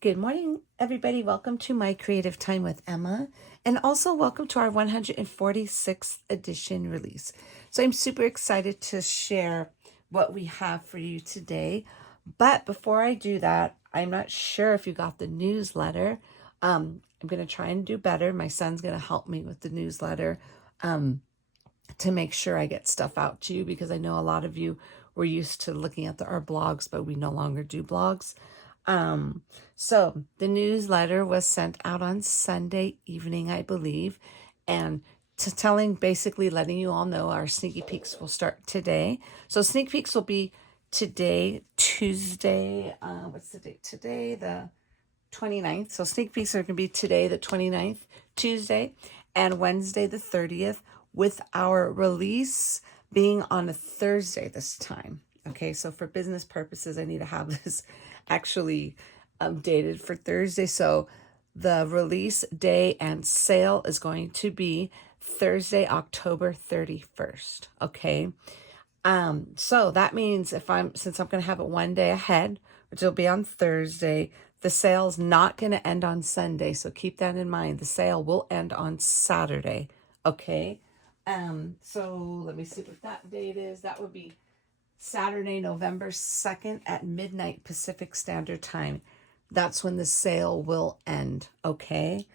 Good morning, everybody. Welcome to my Creative Time with Emma, and also welcome to our 146th edition release. So I'm super excited to share what we have for you today. But before I do that, I'm not sure if you got the newsletter. I'm going to try and do better. My son's going to help me with the newsletter to make sure I get stuff out to you, because I know a lot of you were used to looking at our blogs, but we no longer do blogs. So the newsletter was sent out on Sunday evening, I believe, and basically letting you all know our sneaky peeks will start today. So sneak peeks will be today, Tuesday, what's the date today? The 29th. So sneak peeks are going to be today, the 29th, Tuesday, and Wednesday, the 30th, with our release being on a Thursday this time. Okay, so for business purposes, I need to have this actually dated for Thursday. So the release day and sale is going to be Thursday, October 31st. Okay. So that means since I'm going to have it one day ahead, which will be on Thursday, the sale's not going to end on Sunday. So keep that in mind. The sale will end on Saturday. Okay. So let me see what that date is. That would be Saturday, November 2nd at midnight Pacific Standard Time. That's when the sale will end. Okay.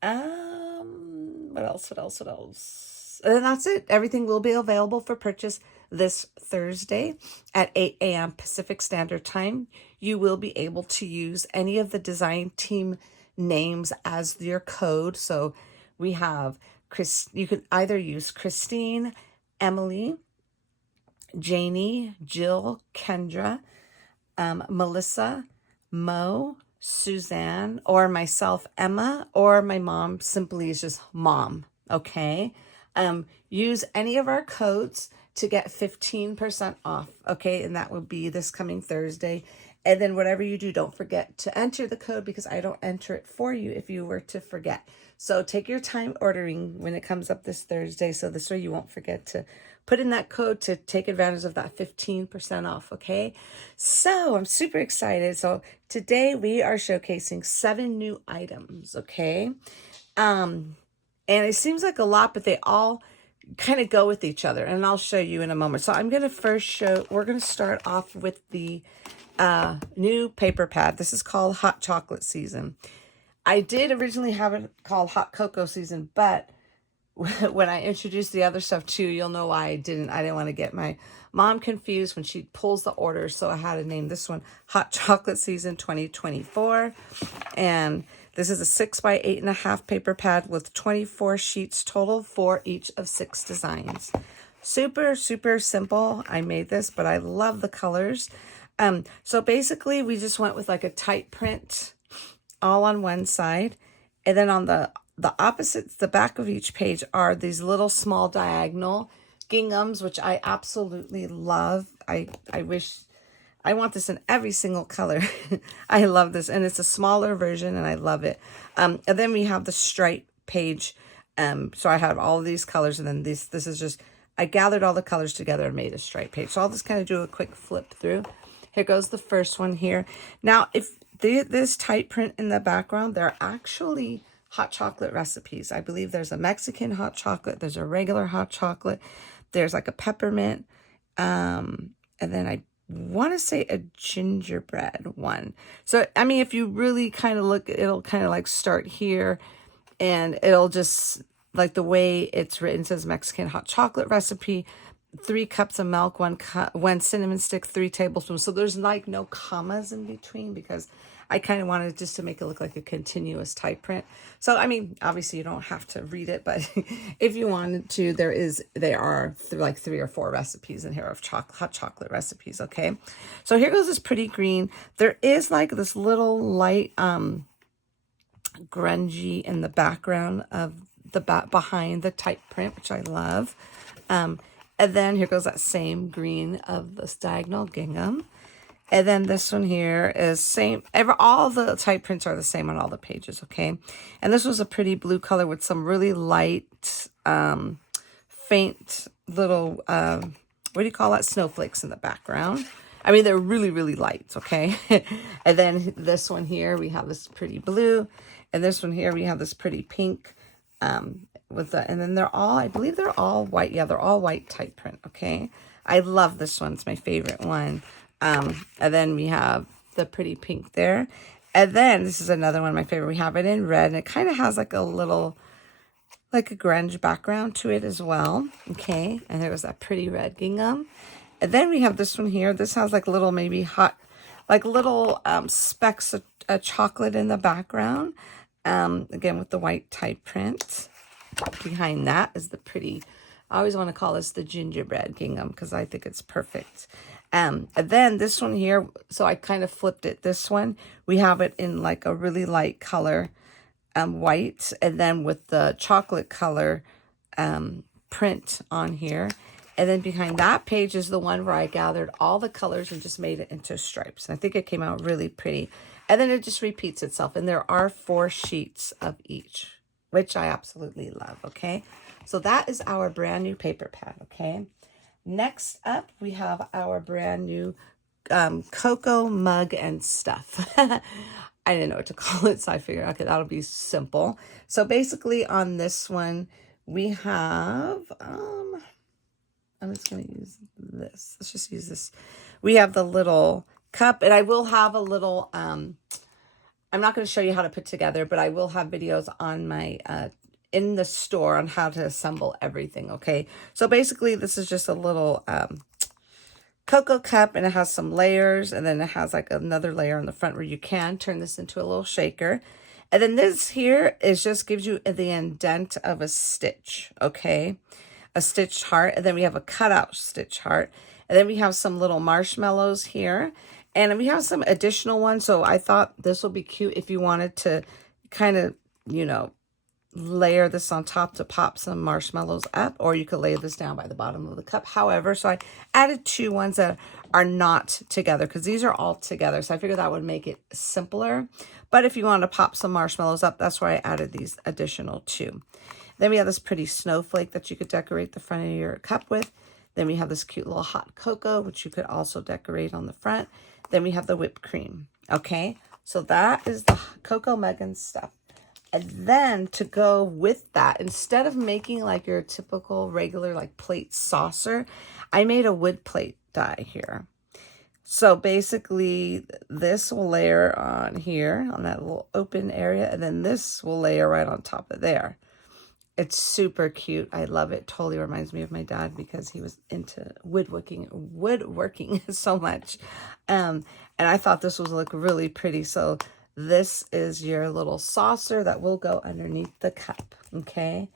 What else? And that's it. Everything will be available for purchase this Thursday at 8 a.m. Pacific Standard Time. You will be able to use any of the design team names as your code. So we have you can either use Christine, Emily, Janie, Jill, Kendra, Melissa, Mo, Suzanne, or myself, Emma, or my mom simply is just mom. Okay. Use any of our codes to get 15% off. Okay. And that will be this coming Thursday. And then whatever you do, don't forget to enter the code, because I don't enter it for you if you were to forget. So take your time ordering when it comes up this Thursday. So this way you won't forget to put in that code to take advantage of that 15% off. Okay. So I'm super excited. So today we are showcasing 7 new items. Okay. And it seems like a lot, but they all kind of go with each other, and I'll show you in a moment. So I'm going to we're going to start off with the new paper pad. This is called Hot Chocolate Season. I did originally have it called Hot Cocoa Season, but when I introduced the other stuff too, you'll know why I didn't want to get my mom confused when she pulls the order. So I had to name this one Hot Chocolate Season 2024. And this is a 6 by 8.5 paper pad with 24 sheets total for each of 6 designs. Super, super simple. I made this, but I love the colors. So basically we just went with like a tight print all on one side, and then on the opposites, the back of each page, are these little small diagonal ginghams, which I absolutely love. I wish I want this in every single color. I love this, and it's a smaller version, and I love it. And then we have the stripe page. So I have all of these colors, and then this is just, I gathered all the colors together and made a stripe page. So I'll just kind of do a quick flip through. Here goes the first one here. Now, if this tight print in the background, they're actually hot chocolate recipes. I believe there's a Mexican hot chocolate, there's a regular hot chocolate, there's like a peppermint, and then I want to say a gingerbread one. So, I mean, if you really kind of look, it'll kind of like start here, and it'll just, like the way it's written, says Mexican hot chocolate recipe, 3 cups of milk, 1 cinnamon stick, 3 tablespoons. So there's like no commas in between, because I kind of wanted just to make it look like a continuous type print. So, I mean, obviously you don't have to read it, but if you wanted to, there are like 3 or 4 recipes in here of hot chocolate recipes. Okay. So here goes this pretty green. There is like this little light, grungy in the background of the behind the type print, which I love. And then here goes that same green of this diagonal gingham. And then this one here is same. All the type prints are the same on all the pages, okay? And this was a pretty blue color with some really light, faint little, what do you call that? Snowflakes in the background. I mean, they're really, really light, okay? And then this one here, we have this pretty blue. And this one here, we have this pretty pink. With the, and then they're all, I believe they're all white. Yeah, they're all white type print, okay? I love this one. It's my favorite one. And then we have the pretty pink there. And then this is another one of my favorite. We have it in red, and it kind of has like a little, like a grunge background to it as well. Okay, and there was that pretty red gingham. And then we have this one here. This has like little, maybe hot, like little specks of chocolate in the background. Again, with the white type print. Behind that is the pretty, I always want to call this the gingerbread gingham because I think it's perfect. And then this one here, so I kind of flipped it. This one, we have it in like a really light color, white, and then with the chocolate color print on here. And then behind that page is the one where I gathered all the colors and just made it into stripes. And I think it came out really pretty. And then it just repeats itself. And there are 4 sheets of each, which I absolutely love, okay? So that is our brand new paper pad, okay? Next up, we have our brand new cocoa mug and stuff. I didn't know what to call it, so I figured, okay, that'll be simple. So basically on this one, we have, I'm just going to use this. Let's just use this. We have the little cup, and I will have a little, I'm not going to show you how to put together, but I will have videos on my, in the store on how to assemble everything, okay? So basically, this is just a little cocoa cup, and it has some layers, and then it has like another layer on the front where you can turn this into a little shaker. And then this here is just gives you the indent of a stitch, okay? A stitched heart, and then we have a cutout stitch heart, and then we have some little marshmallows here, and we have some additional ones. So I thought this will be cute if you wanted to kind of, you know, layer this on top to pop some marshmallows up, or you could lay this down by the bottom of the cup. However, so I added 2 ones that are not together because these are all together. So I figured that would make it simpler. But if you want to pop some marshmallows up, that's why I added these additional 2. Then we have this pretty snowflake that you could decorate the front of your cup with. Then we have this cute little hot cocoa, which you could also decorate on the front. Then we have the whipped cream. Okay, so that is the cocoa mug and stuff. And then to go with that, instead of making like your typical regular like plate saucer, I made a wood plate die here. So basically this will layer on here on that little open area, and then this will layer right on top of there. It's super cute. I love it. Totally reminds me of my dad because he was into woodworking so much. And I thought this would look really pretty. So this is your little saucer that will go underneath the cup, okay?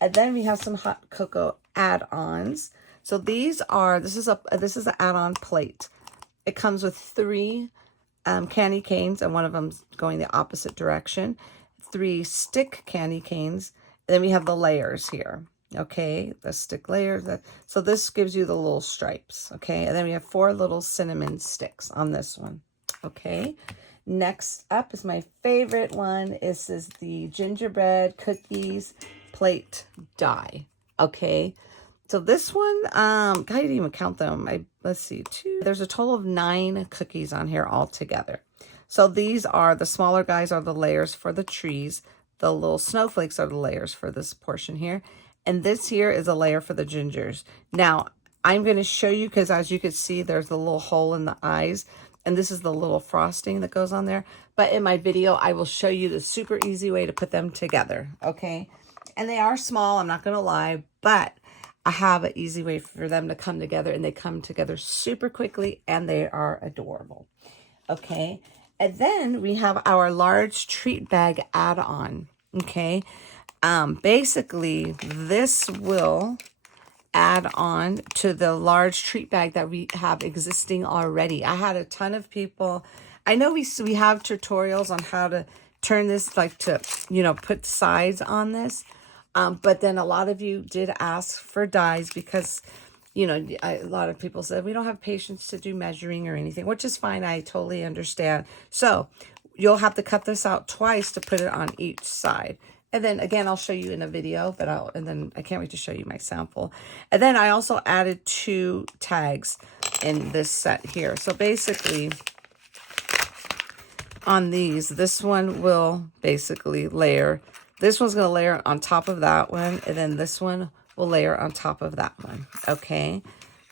And then we have some hot cocoa add-ons. So these are, this is an add-on plate. It comes with 3 candy canes, and one of them's going the opposite direction. 3 stick candy canes. And then we have the layers here, okay? The stick layers. So this gives you the little stripes, okay? And then we have 4 little cinnamon sticks on this one, okay? Next up is my favorite one. This is the gingerbread cookies plate die, okay? So this one, I didn't even count them. Let's see, 2. There's a total of 9 cookies on here all together. So these are, the smaller guys are the layers for the trees. The little snowflakes are the layers for this portion here. And this here is a layer for the gingers. Now, I'm going to show you, because as you can see, there's a little hole in the eyes. And this is the little frosting that goes on there. But in my video, I will show you the super easy way to put them together, okay? And they are small, I'm not going to lie, but I have an easy way for them to come together, and they come together super quickly, and they are adorable, okay? And then we have our large treat bag add-on, okay? Basically, this will add on to the large treat bag that we have existing already. I had a ton of people. I know we have tutorials on how to turn this, like to, you know, put sides on this. But then a lot of you did ask for dies because, you know, a lot of people said we don't have patience to do measuring or anything, which is fine. I totally understand. So you'll have to cut this out twice to put it on each side. And then again, I'll show you in a video, but and then I can't wait to show you my sample. And then I also added 2 tags in this set here. So basically on these, this one will basically layer. This one's going to layer on top of that one. And then this one will layer on top of that one. Okay.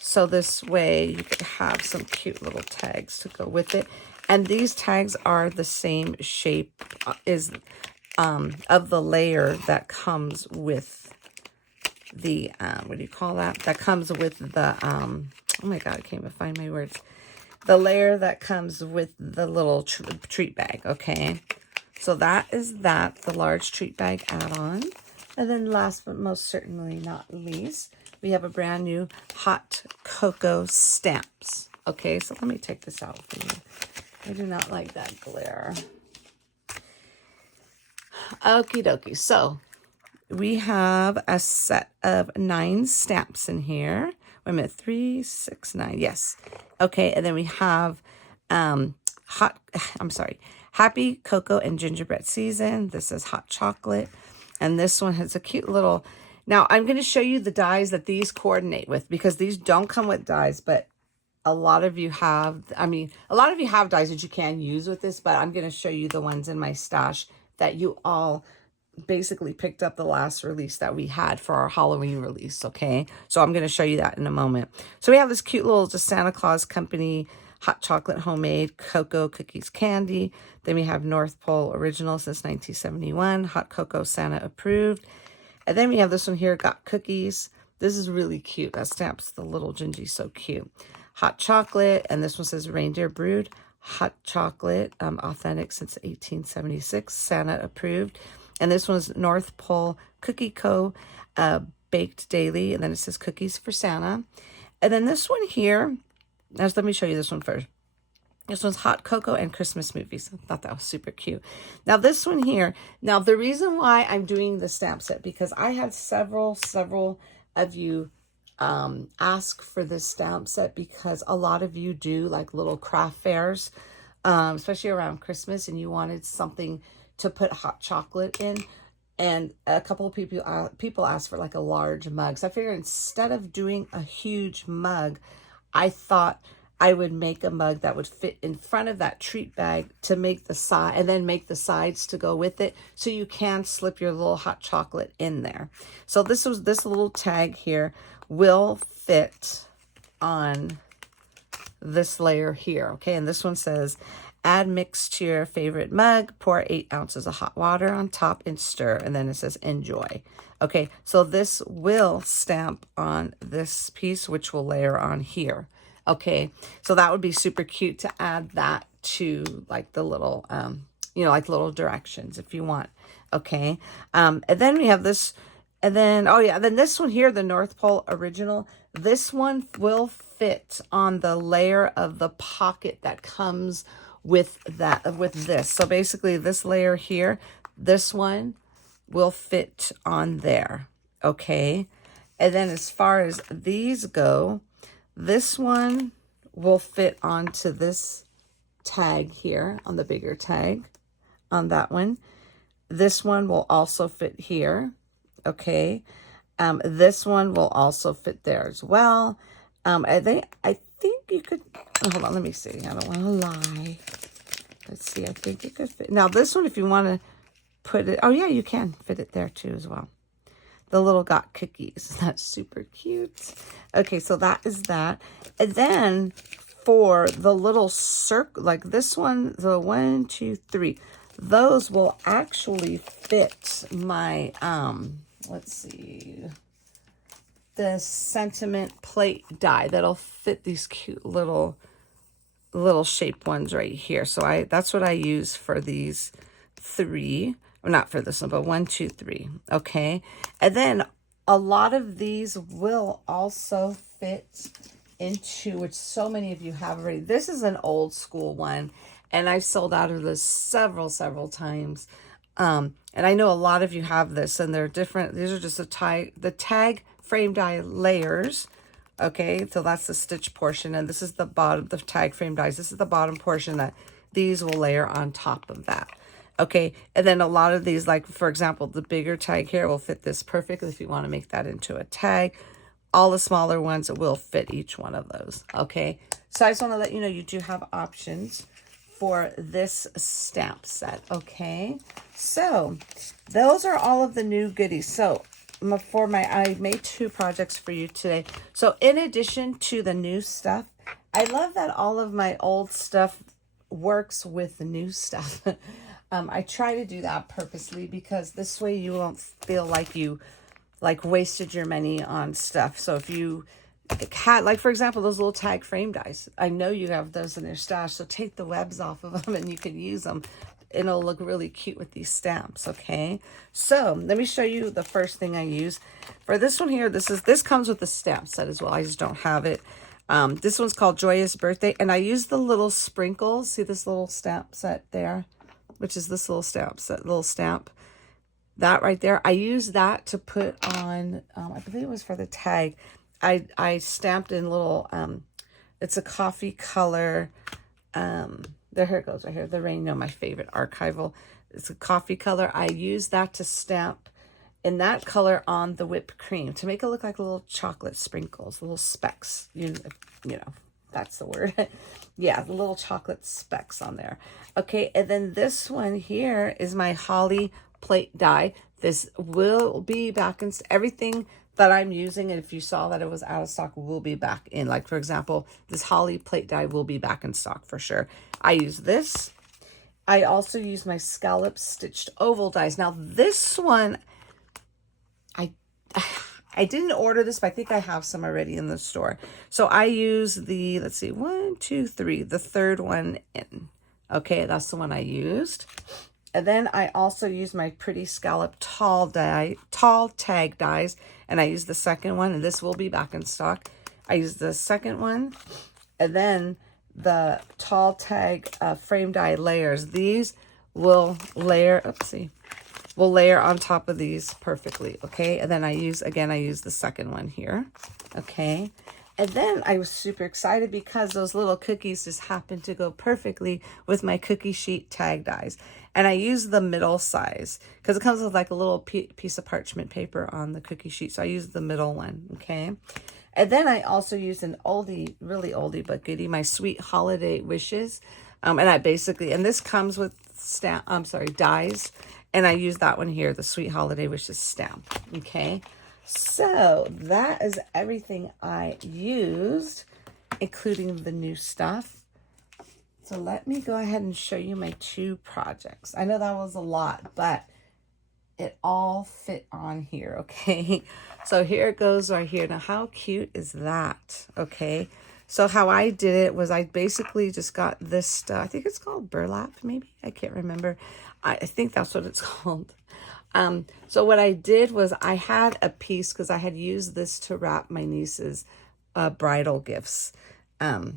So this way you could have some cute little tags to go with it. And these tags are the same shape as of the layer that comes with the, what do you call that? That comes with the, oh my God, I can't even find my words. The layer that comes with the little treat bag, okay? So that is that, the large treat bag add-on. And then last but most certainly not least, we have a brand new hot cocoa stamps. Okay, so let me take this out for you. I do not like that glare. Okie dokie. So we have a set of 9 stamps in here. Wait a minute, 3, 6, 9. Yes. Okay, and then we have Happy Cocoa and Gingerbread Season. This is hot chocolate. And this one has a cute little... Now, I'm going to show you the dies that these coordinate with, because these don't come with dies, but a lot of you have, a lot of you have dies that you can use with this, but I'm going to show you the ones in my stash that you all basically picked up the last release that we had for our Halloween release, okay? So I'm going to show you that in a moment. So we have this cute little just Santa Claus Company hot chocolate homemade cocoa cookies candy. Then we have North Pole Original since 1971, hot cocoa Santa approved. And then we have this one here, Got Cookies. This is really cute. That stamps the little Gingy, so cute. Hot chocolate, and this one says Reindeer Brewed. Hot chocolate, authentic since 1876, Santa approved. And this one's North Pole Cookie Co. Baked daily, and then it says Cookies for Santa. And then this one here, let me show you this one first. This one's Hot Cocoa and Christmas Movies. I thought that was super cute. Now this one here, now the reason why I'm doing the stamp set, because I had several of you ask for this stamp set, because a lot of you do like little craft fairs, especially around Christmas, and you wanted something to put hot chocolate in. And a couple of people asked for like a large mug. So I figured instead of doing a huge mug, I thought I would make a mug that would fit in front of that treat bag to make the side, and then make the sides to go with it, so you can slip your little hot chocolate in there. So this little tag here will fit on this layer here, okay? And this one says, add mix to your favorite mug, pour 8 ounces of hot water on top and stir. And then it says enjoy. Okay, so this will stamp on this piece, which will layer on here. Okay, so that would be super cute to add that to like the little, like little directions if you want. Okay, and then we have this, and then, oh yeah, then this one here, the North Pole Original, this one will fit on the layer of the pocket that comes with this. So basically this layer here, this one will fit on there. Okay, and then as far as these go, this one will fit onto this tag here, on the bigger tag on that one. This one will also fit here. Okay, this one will also fit there as well. I think you could, hold on, let me see. I don't want to lie. Let's see, I think it could fit. Now this one, if you want to put it, oh yeah, you can fit it there too as well. The little Got Cookies, that's super cute. Okay, so that is that. And then for the little circle, like this one, the 1, 2, 3, those will actually fit my, let's see, the sentiment plate die. That'll fit these cute little shape ones right here. So that's what I use for these 3. Or not for this one, but 1, 2, 3. Okay. And then a lot of these will also fit into, which so many of you have already. This is an old school one, and I've sold out of this several times. And I know a lot of you have this, and they're different. These are just the tag frame die layers. Okay. So that's the stitch portion. And this is the bottom, the tag frame dies. This is the bottom portion that these will layer on top of that. Okay, and then a lot of these, like for example, the bigger tag here will fit this perfectly if you want to make that into a tag. All the smaller ones will fit each one of those. Okay, so I just want to let you know you do have options for this stamp set. Okay, so those are all of the new goodies. So I made 2 projects for you today. So in addition to the new stuff, I love that all of my old stuff works with the new stuff. I try to do that purposely because this way you won't feel like you wasted your money on stuff. So if you had, like for example, those little tag frame dies, I know you have those in your stash, so take the webs off of them and you can use them. It'll look really cute with these stamps. Okay, so let me show you the first thing I use for this one here. This comes with the stamp set as well. I just don't have it. This one's called Joyous Birthday, and I use the little sprinkles. See this little stamp set there, which is this little stamp set, little stamp. That right there, I use that to put on, I believe it was for the tag. I stamped in little, it's a coffee color, here it goes right here, the Rain, my favorite archival. It's a coffee color. I use that to stamp in that color on the whipped cream to make it look like little chocolate sprinkles, little specks, you know, that's the word. Yeah, the little chocolate specks on there. Okay, and then this one here is my holly plate die. This will be back in everything that I'm using, and if you saw that it was out of stock, will be back in. Like for example, this holly plate die will be back in stock for sure. I use this. I also use my scallop stitched oval dies. Now this one, I didn't order this, but I think I have some already in the store. So I use the, let's see, 1, 2, 3, the third one in. Okay, that's the one I used. And then I also use my pretty scallop tall tag dies, and I use the second one, and this will be back in stock. I use the second one, and then the tall tag frame die layers. These will layer, will layer on top of these perfectly. Okay, and then I use the second one here. Okay. And then I was super excited because those little cookies just happened to go perfectly with my cookie sheet tag dies. And I use the middle size because it comes with like a little piece of parchment paper on the cookie sheet. So I use the middle one, okay? And then I also use an oldie, really oldie but goodie, my Sweet Holiday Wishes. And this comes with dies. And I use that one here, the Sweet Holiday Wishes stamp, okay? So that is everything I used, including the new stuff. So let me go ahead and show you my 2 projects. I know that was a lot, but it all fit on here, okay? So here it goes right here. Now, how cute is that, okay? So how I did it was I basically just got this stuff. I think it's called burlap, maybe? I can't remember. I think that's what it's called. So what I did was I had a piece because I had used this to wrap my niece's bridal gifts a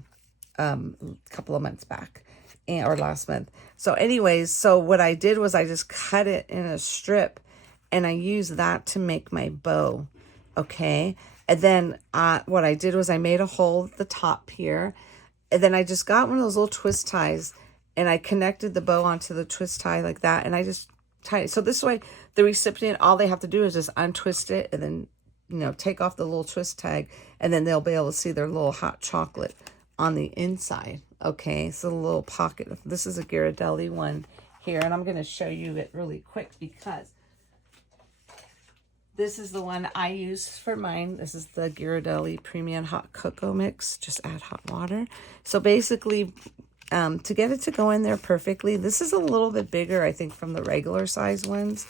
couple of months back or last month. So anyways, so what I did was I just cut it in a strip and I used that to make my bow. Okay. And then what I did was I made a hole at the top here. And then I just got one of those little twist ties and I connected the bow onto the twist tie like that. And I just tied it. So this way the recipient, all they have to do is just untwist it and then, take off the little twist tag, and then they'll be able to see their little hot chocolate on the inside. Okay. So the little pocket. This is a Ghirardelli one here. And I'm going to show you it really quick because this is the one I use for mine. This is the Ghirardelli Premium Hot Cocoa Mix. Just add hot water. So basically, to get it to go in there perfectly, this is a little bit bigger, I think, from the regular size ones.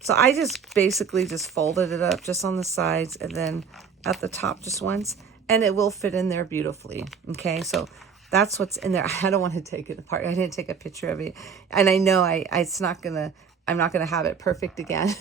So I just basically just folded it up just on the sides and then at the top just once, and it will fit in there beautifully. Okay, so that's what's in there. I don't want to take it apart. I didn't take a picture of it, and I know I'm not gonna have it perfect again.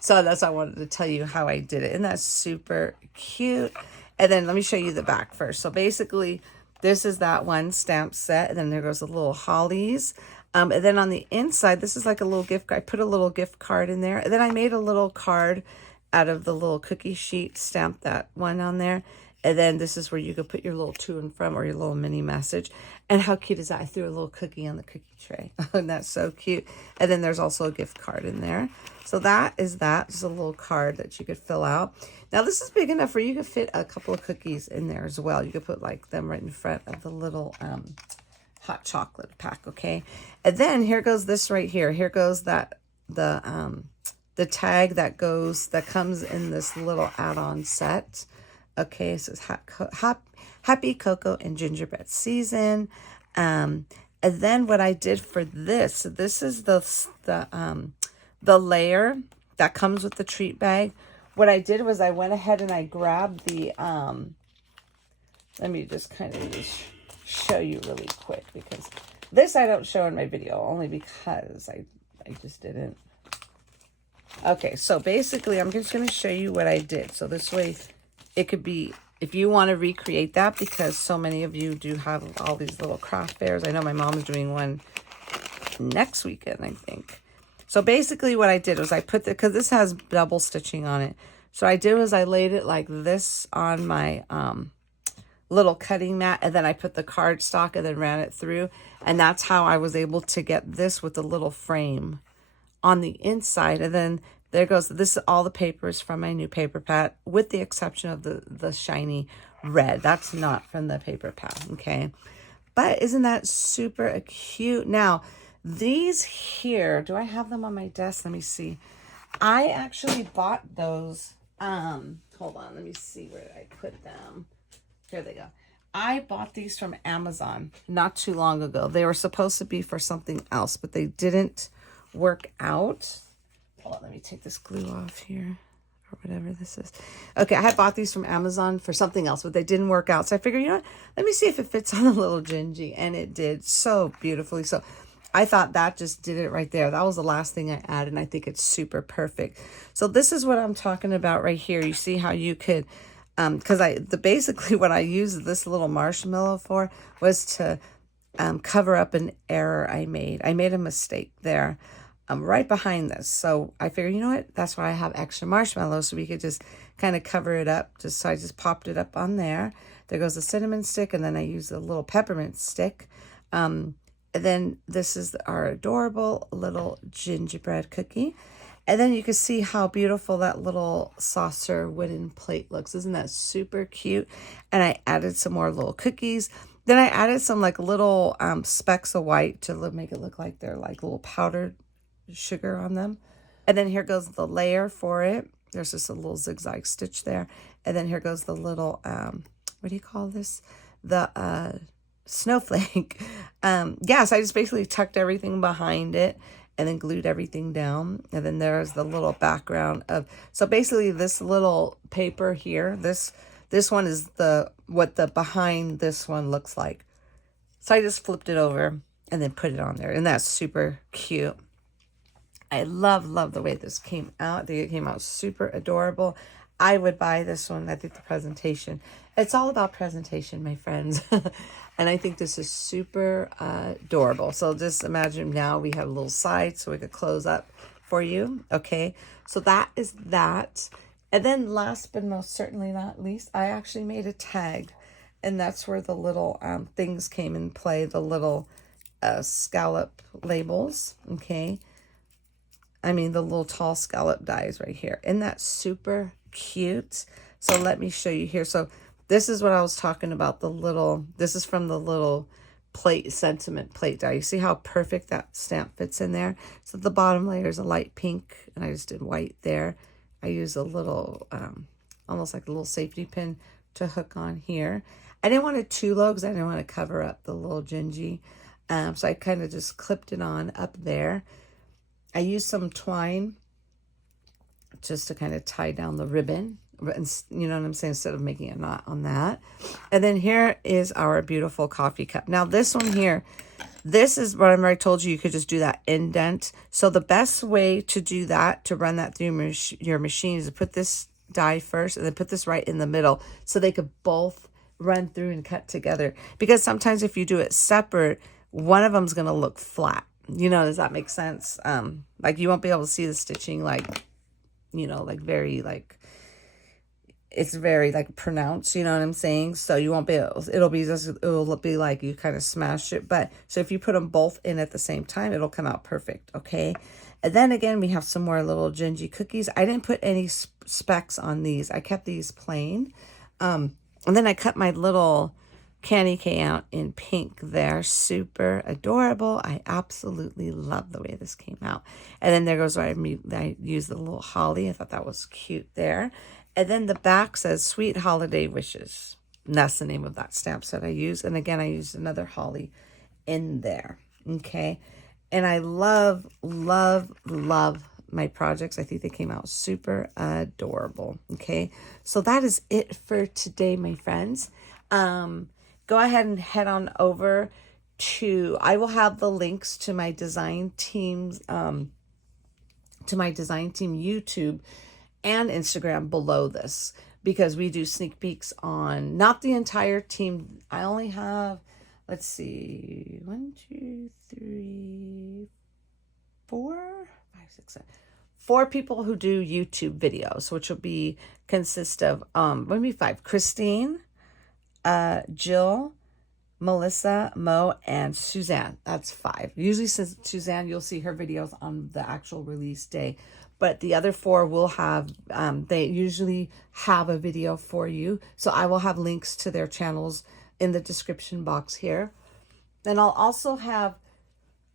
So that's why I wanted to tell you how I did it, and that's super cute. And then let me show you the back first. So basically, this is that one stamp set, and then there goes the little hollies. And then on the inside, this is like a little gift card. I put a little gift card in there. And then I made a little card out of the little cookie sheet, stamped that one on there. And then this is where you could put your little to and from or your little mini message. And how cute is that? I threw a little cookie on the cookie tray. And that's so cute. And then there's also a gift card in there. So that is that. Just a little card that you could fill out. Now this is big enough where you could fit a couple of cookies in there as well. You could put like them right in front of the little hot chocolate pack, okay? And then here goes this right here. Here goes that the tag that comes in this little add-on set. Okay, it says Happy Cocoa and Gingerbread Season. And then what I did for this is the layer that comes with the treat bag. What I did was I went ahead and I grabbed the, let me just kind of just show you really quick, because this I don't show in my video, only because I just didn't. Okay, so basically I'm just going to show you what I did. So this way it could be, if you want to recreate that, because so many of you do have all these little craft fairs. I know my mom's doing one next weekend, I think. So basically what I did was I put because this has double stitching on it. So I did was I laid it like this on my little cutting mat, and then I put the cardstock and then ran it through. And that's how I was able to get this with the little frame on the inside. And then there goes, this is all the papers from my new paper pad, with the exception of the shiny red. That's not from the paper pad, okay? But isn't that super cute? Now, these here, do I have them on my desk? Let me see. I actually bought those. Hold on, let me see where I put them. Here they go. I bought these from Amazon not too long ago. They were supposed to be for something else, but they didn't work out. Hold on, let me take this glue off here, or whatever this is. Okay, I had bought these from Amazon for something else, but they didn't work out. So I figured, you know what? Let me see if it fits on a little Gingy. And it did so beautifully. So I thought that just did it right there. That was the last thing I added, and I think it's super perfect. So this is what I'm talking about right here. You see how you could, because basically what I used this little marshmallow for was to cover up an error I made. I made a mistake there. Right behind this. So I figured, you know what? That's why I have extra marshmallows, so we could just kind of cover it up. So I just popped it up on there. There goes the cinnamon stick, and then I use a little peppermint stick. And then this is our adorable little gingerbread cookie. And then you can see how beautiful that little saucer wooden plate looks. Isn't that super cute? And I added some more little cookies. Then I added some like little specks of white to make it look like they're like little powdered sugar on them. And then here goes the layer for it. There's just a little zigzag stitch there. And then here goes the little what do you call this, the snowflake. Yeah, so I just basically tucked everything behind it and then glued everything down. And then there's the little background of, so basically this little paper here, this one is what the behind this one looks like. So I just flipped it over and then put it on there, and that's super cute. I love the way this came out. I think it came out super adorable. I would buy this one. I think the presentation, it's all about presentation, my friends. And I think this is super adorable. So just imagine now we have a little side so we could close up for you. Okay, so that is that. And then last but most certainly not least, I actually made a tag. And that's where the little things came in play, the little scallop labels, okay? I mean, the little tall scallop dies right here. Isn't that super cute? So let me show you here. So this is what I was talking about, this is from the little plate, sentiment plate die. You see how perfect that stamp fits in there? So the bottom layer is a light pink, and I just did white there. I used a little, almost like a little safety pin to hook on here. I didn't want it too low because I didn't want to cover up the little Gingy. So I kind of just clipped it on up there. I used some twine just to kind of tie down the ribbon. You know what I'm saying? Instead of making a knot on that. And then here is our beautiful coffee cup. Now this one here, this is what I told you could just do that indent. So the best way to do that, to run that through your machine, is to put this die first and then put this right in the middle so they could both run through and cut together. Because sometimes if you do it separate, one of them's going to look flat. You know, does that make sense? Like you won't be able to see the stitching, like, you know, like very like, it's very like pronounced, you know what I'm saying? So you won't be able, it'll be like you kind of smash it. But so if you put them both in at the same time, it'll come out perfect. Okay. And then again, we have some more little gingy cookies. I didn't put any specks on these. I kept these plain. And then I cut my little candy cane out in pink there. Super adorable. I absolutely love the way this came out. And then there goes where I used the little holly. I thought that was cute there. And then the back says Sweet Holiday Wishes. And that's the name of that stamp set I used. And again, I used another holly in there. Okay. And I love, love, love my projects. I think they came out super adorable. Okay. So that is it for today, my friends. Go ahead and head on over to, I will have the links to my design team's, YouTube and Instagram below this, because we do sneak peeks on not the entire team. I only have, let's see, 1, 2, 3, 4, 5, 6, 7, 4 people who do YouTube videos, which will consist of maybe 5. Christine, Jill, Melissa, Mo, and Suzanne. That's 5. Usually Suzanne, you'll see her videos on the actual release day. But the other 4 will have, they usually have a video for you. So I will have links to their channels in the description box here. And I'll also have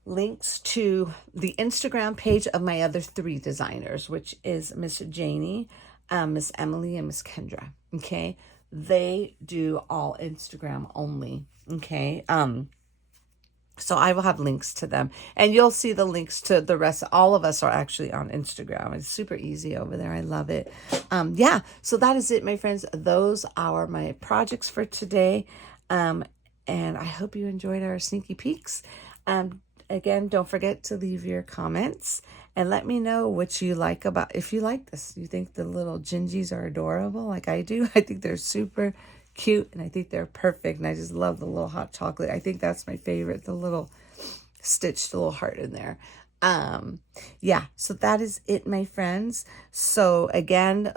links to the Instagram page of my other 3 designers, which is Miss Janie, Miss Emily, and Miss Kendra. Okay. They do all Instagram only. Okay. So I will have links to them, and you'll see the links to the rest. All of us are actually on Instagram. It's super easy over there. I love it. Yeah. So that is it, my friends. Those are my projects for today. And I hope you enjoyed our sneaky peeks. Again, don't forget to leave your comments and let me know what you like about, if you like this. You think the little gingies are adorable like I do? I think they're super cute, and I think they're perfect, and I just love the little hot chocolate. I think that's my favorite, the little stitched little heart in there. Yeah, so that is it, my friends. So again,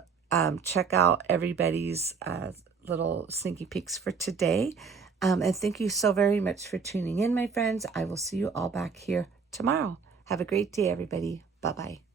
check out everybody's little sneaky peeks for today. And thank you so very much for tuning in, my friends. I will see you all back here tomorrow. Have a great day, everybody. Bye-bye.